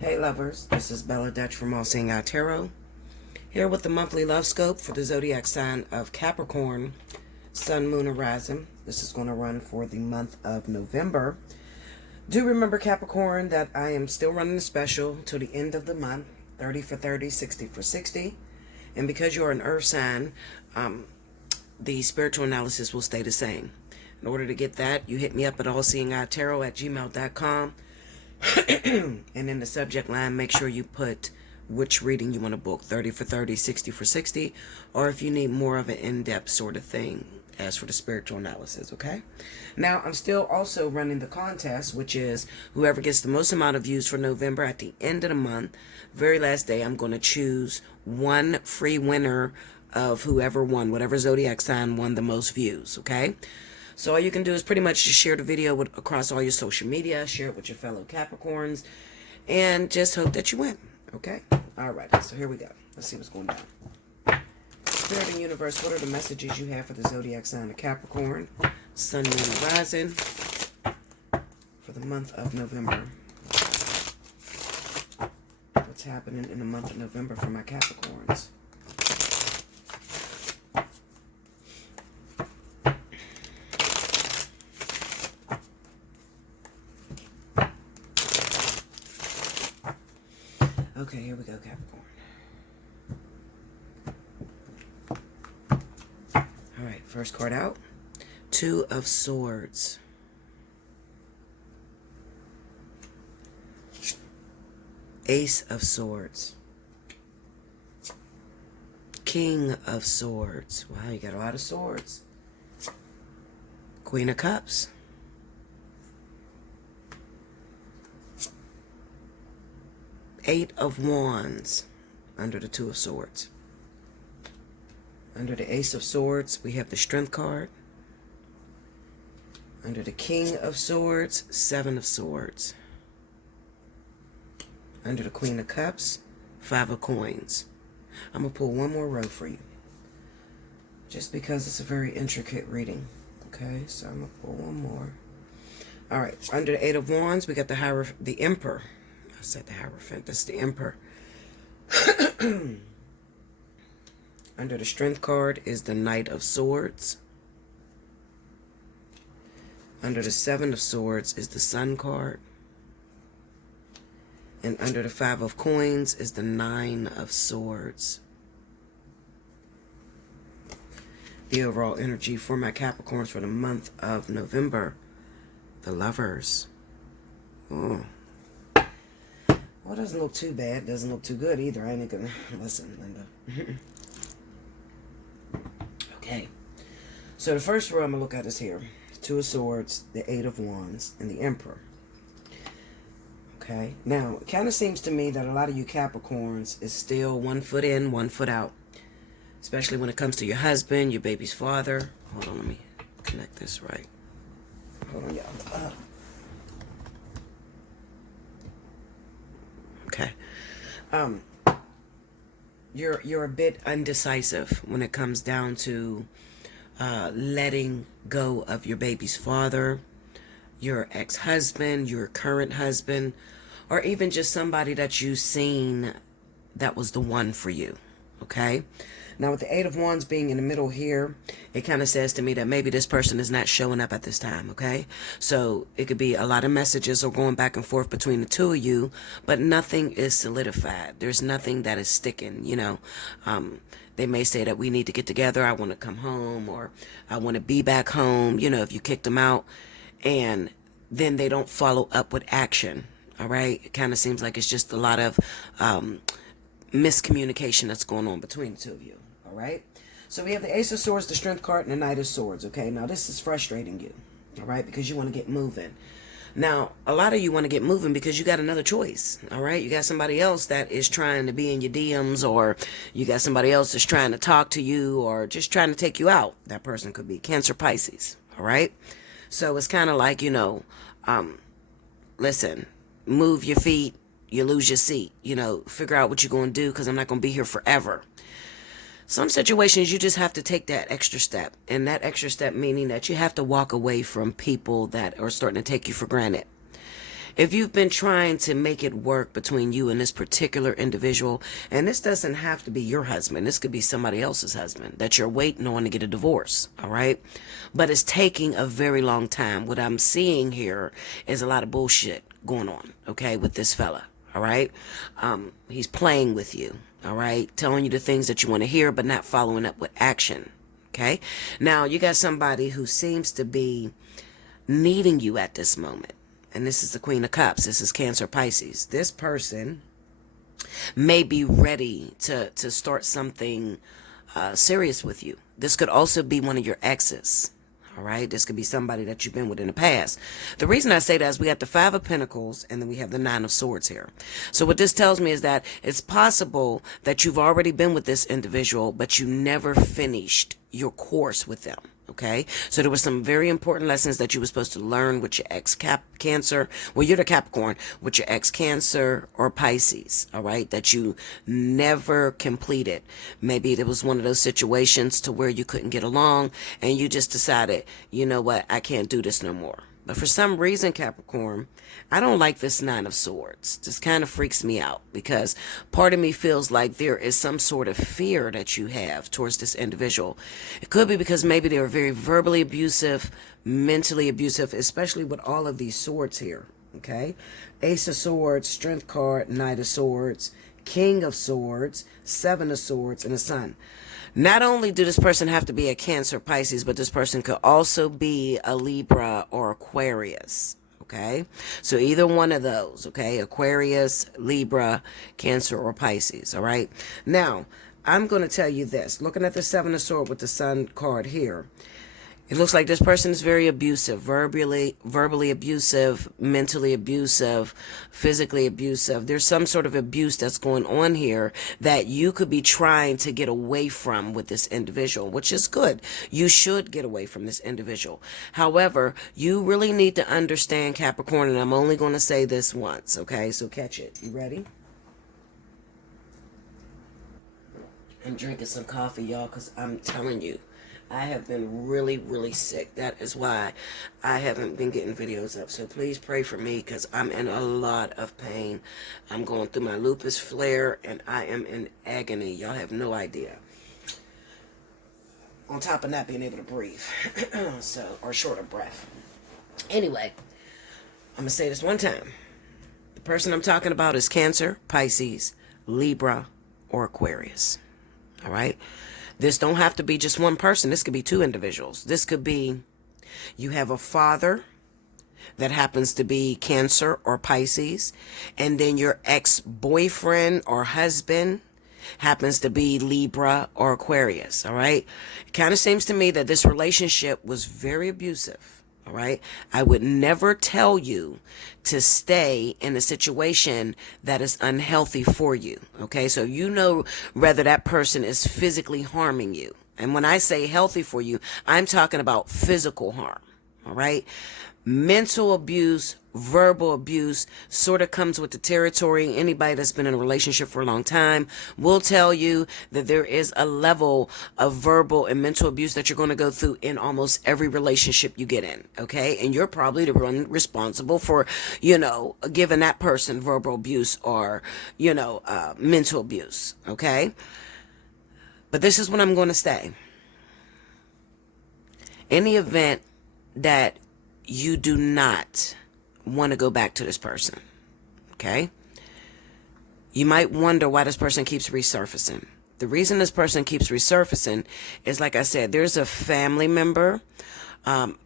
Hey lovers, this is Bella Dutch from Allseeingeyetarot, here with the monthly love scope for the zodiac sign of Capricorn, Sun, Moon, and Rising. This is going to run for the month of November. Do remember, Capricorn, that I am still running a special till the end of the month, 30 for 30, 60 for 60. And because you're an earth sign, the spiritual analysis will stay the same. In order to get that, you hit me up at allseeingeyetarot@gmail.com. And in the subject line, make sure you put which reading you want to book, 30 for 30, 60 for 60, or if you need more of an in-depth sort of thing as for the spiritual analysis, okay? Now, I'm still also running the contest, which is whoever gets the most amount of views for November at the end of the month, very last day, I'm going to choose one free winner of whoever won, whatever zodiac sign won the most views, okay? So all you can do is pretty much just share the video across all your social media, share it with your fellow Capricorns, and just hope that you win, okay? All right, so here we go. Let's see what's going down. Spirit and universe, what are the messages you have for the zodiac sign of Capricorn, Sun, Moon, and Rising for the month of November? What's happening in the month of November for my Capricorns? Okay, here we go, Capricorn. All right, first card out. Two of Swords. Ace of Swords. King of Swords. Wow, you got a lot of swords. Queen of Cups. Eight of Wands under the Two of Swords. Under the Ace of Swords, we have the Strength card. Under the King of Swords, Seven of Swords. Under the Queen of Cups, Five of Coins. I'm going to pull one more row for you, just because it's a very intricate reading. Okay, so I'm going to pull one more. All right, under the Eight of Wands, we got the Emperor. I said the Hierophant, that's the Emperor. Under the Strength card is the Knight of Swords. Under the Seven of Swords is the Sun card. And under the Five of Coins is the Nine of Swords. The overall energy for my Capricorns for the month of November. The Lovers. Oh. Well, it doesn't look too bad. Doesn't look too good either. I ain't gonna listen, Linda. Okay. So the first row I'm gonna look at is here. Two of Swords, the Eight of Wands, and the Emperor. Okay. Now, it kind of seems to me that a lot of you Capricorns is still one foot in, one foot out. Especially when it comes to your husband, your baby's father. Hold on, let me connect this right. Hold on, y'all. Okay. You're a bit undecisive when it comes down to letting go of your baby's father, your ex-husband, your current husband, or even just somebody that you've seen that was the one for you. Okay? Now, with the Eight of Wands being in the middle here, it kind of says to me that maybe this person is not showing up at this time, okay? So it could be a lot of messages or going back and forth between the two of you, but nothing is solidified. There's nothing that is sticking, you know. They may say that we need to get together. I want to come home, or I want to be back home, you know, if you kicked them out. And then they don't follow up with action, all right? It kind of seems like it's just a lot of miscommunication that's going on between the two of you. All right, so we have the Ace of Swords, the Strength card, and the Knight of Swords. Okay, now this is frustrating you, all right, because you want to get moving. Now, a lot of you want to get moving because you got another choice, all right? You got somebody else that is trying to be in your DMs, or you got somebody else that's trying to talk to you, or just trying to take you out. That person could be Cancer, Pisces, all right? So it's kind of like, you know, listen, move your feet, you lose your seat. You know, figure out what you're going to do, because I'm not going to be here forever. Some situations you just have to take that extra step, and that extra step meaning that you have to walk away from people that are starting to take you for granted. If you've been trying to make it work between you and this particular individual, and this doesn't have to be your husband, this could be somebody else's husband that you're waiting on to get a divorce, all right? But it's taking a very long time. What I'm seeing here is a lot of bullshit going on, okay, with this fella, all right? He's playing with you, all right? Telling you the things that you want to hear, but not following up with action, okay? Now, you got somebody who seems to be needing you at this moment. And this is the Queen of Cups. This is Cancer, Pisces. This person may be ready to start something serious with you. This could also be one of your exes. All right. This could be somebody that you've been with in the past. The reason I say that is we got the Five of Pentacles and then we have the Nine of Swords here. So what this tells me is that it's possible that you've already been with this individual, but you never finished your course with them. Okay, so there were some very important lessons that you were supposed to learn with your ex-Cancer. Well, you're the Capricorn, with your ex-Cancer or Pisces, all right, that you never completed. Maybe it was one of those situations to where you couldn't get along and you just decided, you know what, I can't do this no more. But for some reason, Capricorn, I don't like this Nine of Swords. This kind of freaks me out because part of me feels like there is some sort of fear that you have towards this individual. It could be because maybe they were very verbally abusive, mentally abusive, especially with all of these swords here, okay? Ace of Swords, Strength card, Knight of Swords, King of Swords, Seven of Swords, and the Sun. Not only do this person have to be a Cancer, Pisces, but this person could also be a Libra or Aquarius, okay? So either one of those, okay? Aquarius, Libra, Cancer, or Pisces, all right? Now, I'm going to tell you this. Looking at the Seven of Swords with the Sun card here, it looks like this person is very abusive, verbally abusive, mentally abusive, physically abusive. There's some sort of abuse that's going on here that you could be trying to get away from with this individual, which is good. You should get away from this individual. However, you really need to understand, Capricorn, and I'm only going to say this once, okay? So catch it. You ready? I'm drinking some coffee, y'all, because I'm telling you, I have been really, really sick. That is why I haven't been getting videos up. So please pray for me because I'm in a lot of pain. I'm going through my lupus flare and I am in agony. Y'all have no idea. On top of not being able to breathe. Or short of breath. Anyway, I'm going to say this one time. The person I'm talking about is Cancer, Pisces, Libra, or Aquarius. All right? This don't have to be just one person. This could be two individuals. This could be you have a father that happens to be Cancer or Pisces, and then your ex-boyfriend or husband happens to be Libra or Aquarius, all right? It kind of seems to me that this relationship was very abusive. All right. I would never tell you to stay in a situation that is unhealthy for you. Okay. So you know whether that person is physically harming you. And when I say healthy for you, I'm talking about physical harm. All right. Mental abuse, verbal abuse sort of comes with the territory. Anybody that's been in a relationship for a long time will tell you that there is a level of verbal and mental abuse that you're going to go through in almost every relationship you get in. Okay. And you're probably the one responsible for, giving that person verbal abuse or, mental abuse. Okay. But this is what I'm going to say. In the event that you do not want to go back to this person, okay? You might wonder why this person keeps resurfacing. The reason this person keeps resurfacing is, like I said, there's a family member,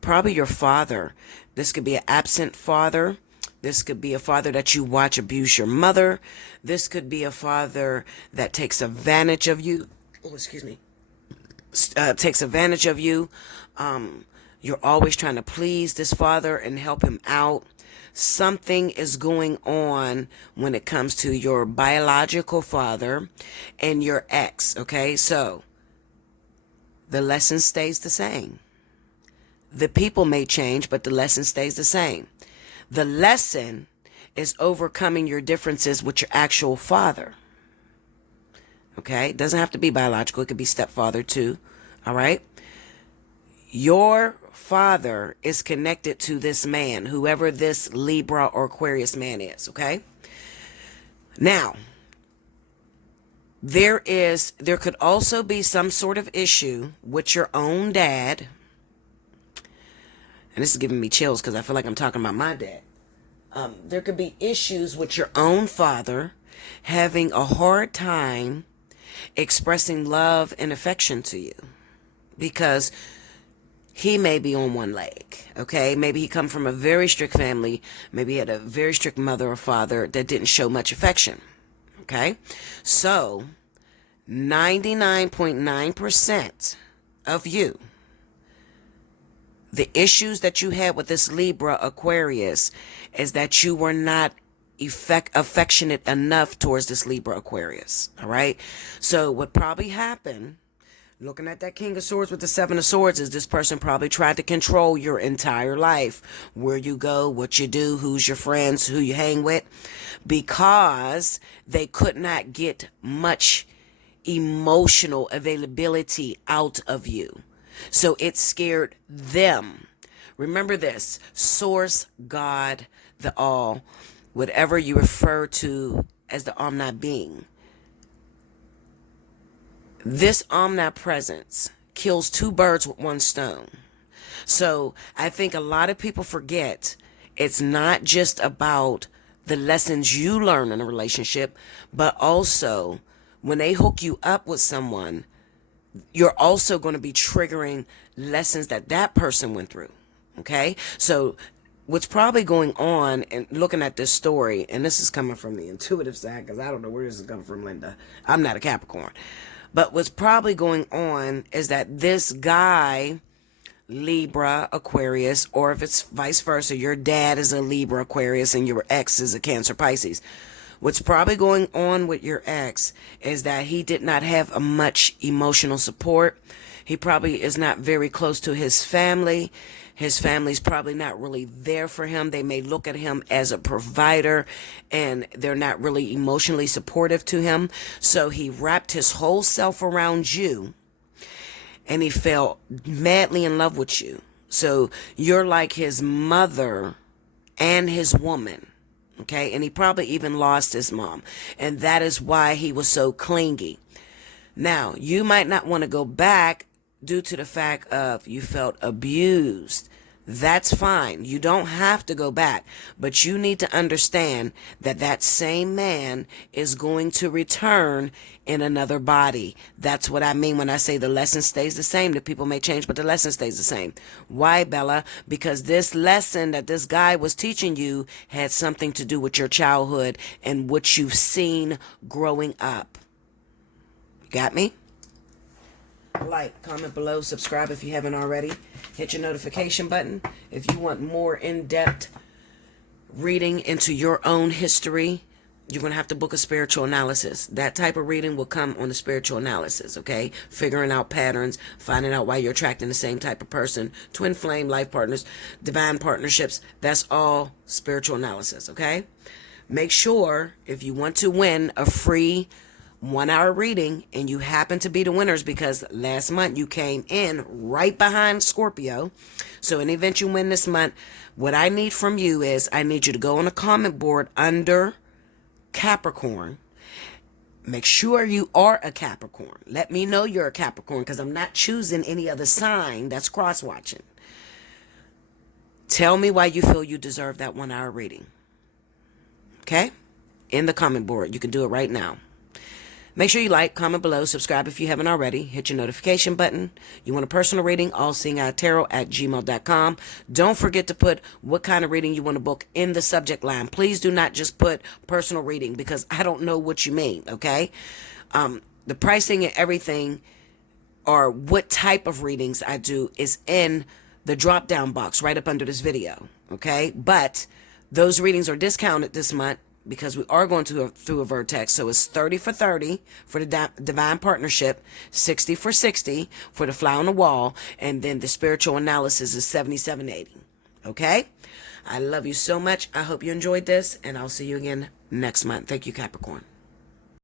probably your father. This could be an absent father. This could be a father that you watch abuse your mother. This could be a father that takes advantage of you. Oh, excuse me. Takes advantage of you. You're always trying to please this father and help him out. Something is going on when it comes to your biological father and your ex, okay? So, the lesson stays the same. The people may change, but the lesson stays the same. The lesson is overcoming your differences with your actual father. Okay? It doesn't have to be biological. It could be stepfather too. All right? Your father is connected to this man, whoever this Libra or Aquarius man is, okay? Now, there could also be some sort of issue with your own dad. And this is giving me chills because I feel like I'm talking about my dad. There could be issues with your own father having a hard time expressing love and affection to you because he may be on one leg, okay? Maybe he come from a very strict family. Maybe he had a very strict mother or father that didn't show much affection, okay? So 99.9% of you, the issues that you had with this Libra Aquarius is that you were not affectionate enough towards this Libra Aquarius, all right? So what probably happened, looking at that King of Swords with the Seven of Swords, is this person probably tried to control your entire life, where you go, what you do, who's your friends, who you hang with, because they could not get much emotional availability out of you. So it scared them. Remember this: Source, God, the All, whatever you refer to as the omni-being. This omnipresence kills two birds with one stone. So I think a lot of people forget it's not just about the lessons you learn in a relationship, but also when they hook you up with someone, you're also going to be triggering lessons that that person went through. Okay? So what's probably going on, and looking at this story, and this is coming from the intuitive side because I don't know where this is coming from, Linda. I'm not a Capricorn. But what's probably going on is that this guy, Libra, Aquarius, or if it's vice versa, your dad is a Libra, Aquarius, and your ex is a Cancer, Pisces. What's probably going on with your ex is that he did not have a much emotional support. He probably is not very close to his family. His family's probably not really there for him. They may look at him as a provider and they're not really emotionally supportive to him. So he wrapped his whole self around you and he fell madly in love with you. So you're like his mother and his woman. Okay, and he probably even lost his mom. And that is why he was so clingy. Now, you might not want to go back due to the fact of you felt abused. That's fine. You don't have to go back. But you need to understand that that same man is going to return in another body. That's what I mean when I say the lesson stays the same. The people may change, but the lesson stays the same. Why, Bella? Because this lesson that this guy was teaching you had something to do with your childhood and what you've seen growing up. Got me? Like, comment below, subscribe if you haven't already. Hit your notification button if you want more in-depth reading into your own history. You're going to have to book a spiritual analysis. That type of reading will come on the spiritual analysis, okay? Figuring out patterns, finding out why you're attracting the same type of person, twin flame, life partners, divine partnerships. That's all spiritual analysis, okay? Make sure if you want to win a free 1-hour reading and you happen to be the winners, because last month you came in right behind Scorpio. So in the event you win this month, what I need from you is I need you to go on a comment board under Capricorn. Make sure you are a Capricorn. Let me know you're a Capricorn because I'm not choosing any other sign that's cross-watching. Tell me why you feel you deserve that 1-hour reading. Okay? In the comment board. You can do it right now. Make sure you like, comment below, subscribe if you haven't already. Hit your notification button. You want a personal reading? Allseeingeyetarot at gmail.com. Don't forget to put what kind of reading you want to book in the subject line. Please do not just put personal reading because I don't know what you mean, okay? The pricing and everything, or what type of readings I do, is in the drop-down box right up under this video, okay? But those readings are discounted this month, because we are going through a vertex. So it's 30 for 30 for the divine partnership, 60 for 60 for the fly on the wall, and then the spiritual analysis is 77.80. Okay? I love you so much. I hope you enjoyed this, and I'll see you again next month. Thank you, Capricorn.